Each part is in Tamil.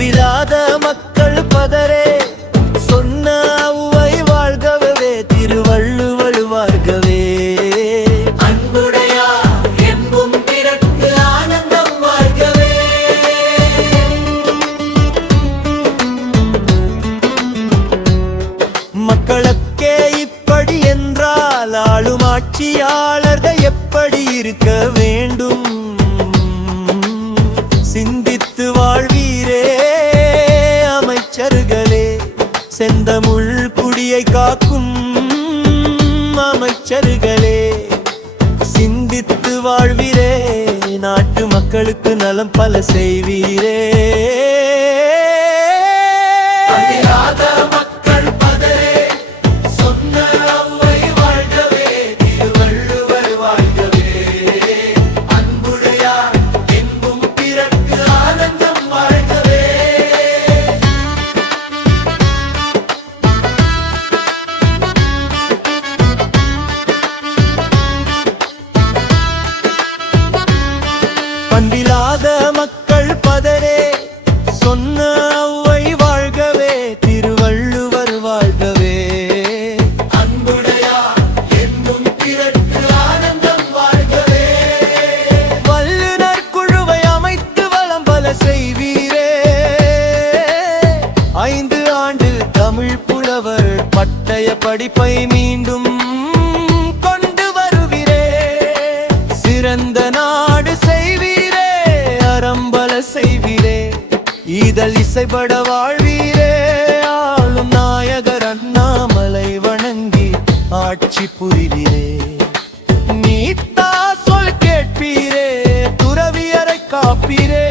பண்பிலாத மக்கள் பதரே சொன்ன அவ்வை வாழ்கவே திருவள்ளுவர் வாழ்கவே. அன்புடையா என்பும் பிறர்க்கு ஆனந்தம் வாழ்கவே. மக்களுக்கே இப்படி என்றால் ஆளும் ஆட்சியாளர்கள் எப்படி இருக்க வேண்டும்? சிந்தித்து வாழ்வீரே அமைச்சர்களே, செந்தமிழ் குடியை காக்கும் அமைச்சர்களே. சிந்தித்து வாழ்வீரே, நாட்டு மக்களுக்கு நலம் பல செய்வீரே. மக்கள் பதரே சொன்ன அவ்வை வாழ்கவே திருவள்ளுவர் வாழ்கவே. அன்புடையார் என்பும் பிறர்க்கு ஆனந்தம் வாழ்கவே. பண்பிலாத மக்கள் பதரே சொன்ன அவ்வை வாழ்கவே திருவள்ளுவர் வாழ்கவே. அன்புடையார் என்பும் பிறர்க்கு ஆனந்தம் வாழ்கவே. வல்லுனர் குழுவை அமைத்து வளம் பல செய்வீரே. 5 ஆண்டு தமிழ் புலவர் பட்டய படிப்பை மீண்டும் கொண்டு வருவீரே. சிறந்த நாடு செய்வீரே, அறம்பல செய்வீரே, இதழ் இசைப்பட வாழ்வீரே. ஆளும் நாயகர் அண்ணாமலை வணங்கி ஆட்சி புரிவீரே. நீத்தா சொல் கேட்பீரே, துறவியரை காப்பீரே.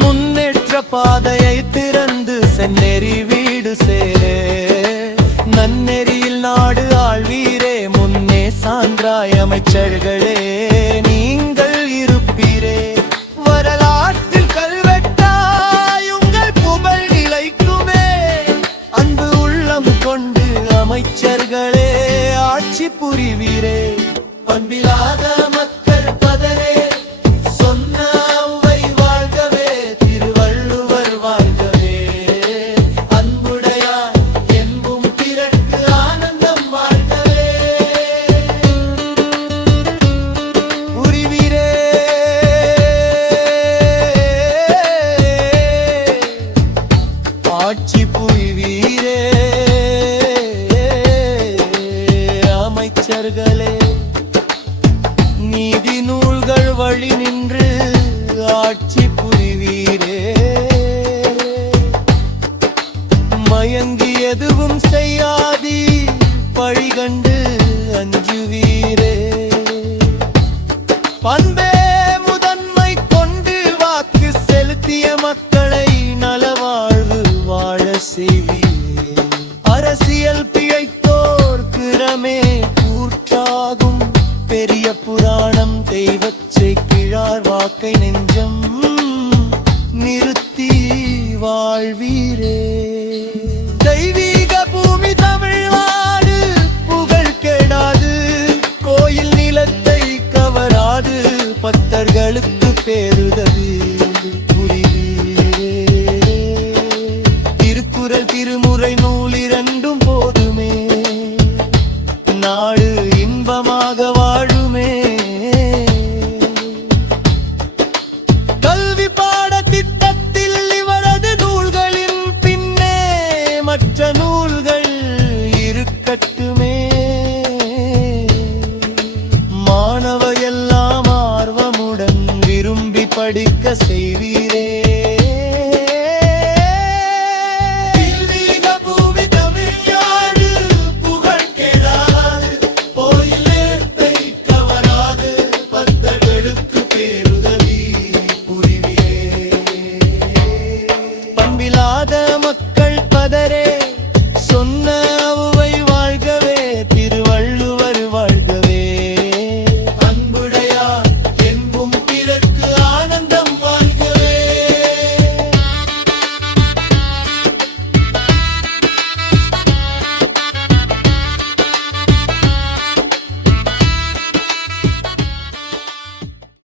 முன்னேற்ற பாதையை திறந்து செந்நெறி வீடு சேரே. நன்னெறியில் நாடு ஆழ்வீரே, முன்னே சான்றாய் அமைச்சர்களே நீங்கள் இருப்பீரே. வரலாற்றில் கல்வெட்டாய் உங்கள் புகழ் நிலைக்குமே. அன்பு உள்ளம் கொண்டு அமைச்சர்களே ஆட்சி புரிவீரே. பண்பிலாத மக்கள் பதரே சொன்ன அவ்வை வாழ்கவே திருவள்ளுவர் வாழ்கவே. அன்புடையார் என்பும் பிறர்க்கு ஆனந்தம் வாழ்கவே. புரிவீரே, ஆட்சி புரிவீரே அமைச்சர்களே. நீதி நூல்கள் வழி நின்று ஆட்சி புரிவீரே. மயங்கி எதுவும் செய்யாதி பழிகண்டு அஞ்சுவீரே. பண்பே முதன்மை கொண்டு வாக்கு செலுத்திய மக்களை நலவாழ்வு வாழ செய்வீரே. அரசியல் பிழைத்தோர்க்கிறமே கூற்றாகும் பெரிய புராணம் தெய்வச்சை கிழார் வாக்கை நெஞ்சம் நிறுத்தி வாழ்வீரே. தெய்வீக பூமி தமிழ்நாடு புகழ் கெடாது, கோயில் நிலத்தை கவராது, பக்தர்களுக்கு பேருதல்